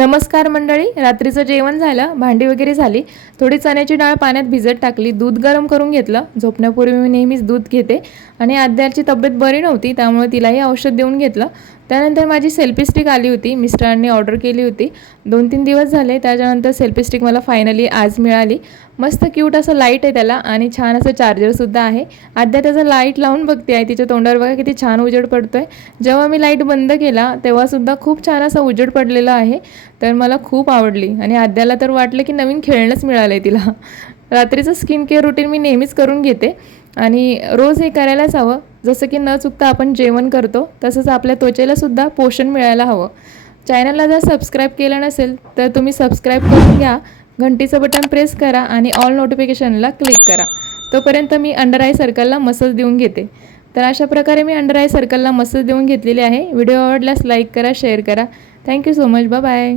नमस्कार मंडळी रात्रीचं जेवण झालं भांडी वगैरे झाली थोडी चण्याची डाळ पाण्यात भिजत टाकली दूध गरम करून घेतलं. झोपण्यापूर्वी मी नेहमीच दूध घेते आणि आद्याची तब्येत बरी नव्हती त्यामुळे तिलाही औषध देऊन घेतलं. त्यानंतर माझी सेल्फी स्टिक आली होती. मिस्टरांनी ऑर्डर केली होती. दोन तीन दिवस झाले. त्याच्यानंतर सेल्फी स्टिक मला फायनली आज मिळाली. मस्त क्यूट असं लाइट आहे त्याला आणि छान असं चार्जरसुद्धा आहे. अद्या त्याचं लाइट लावून बघते आहे. तिच्या तोंडावर बघा किती छान उजेड पडतो आहे जेव्हा मी लाइट बंद केला तेव्हासुद्धा खूप छान असा उजेड पडलेला आहे. तर मला खूप आवडली. आणि आद्याला तर वाटलं की नवीन खेळणंच मिळालं आहे तिला. रात्रीचं स्किन केअर रुटीन मी नेहमीच करून घेते. आणि रोज हे करायलाच हवं. जसं की न चुकता आपण जेवण करतो तसंच आपल्या त्वचेलासुद्धा पोषण मिळायला हवं. चॅनलला जर सबस्क्राईब केलं नसेल तर तुम्ही सबस्क्राईब करून घ्या घंटीचं बटन प्रेस करा आणि ऑल नोटिफिकेशनला क्लिक करा. तोपर्यंत मी अंडर आय सर्कलला मसाज देऊन घेते. तर अशा प्रकारे मी अंडर आय सर्कलला मसाज देऊन घेतलेली आहे. व्हिडिओ आवडल्यास लाईक करा शेअर करा. Thank you so much. Bye.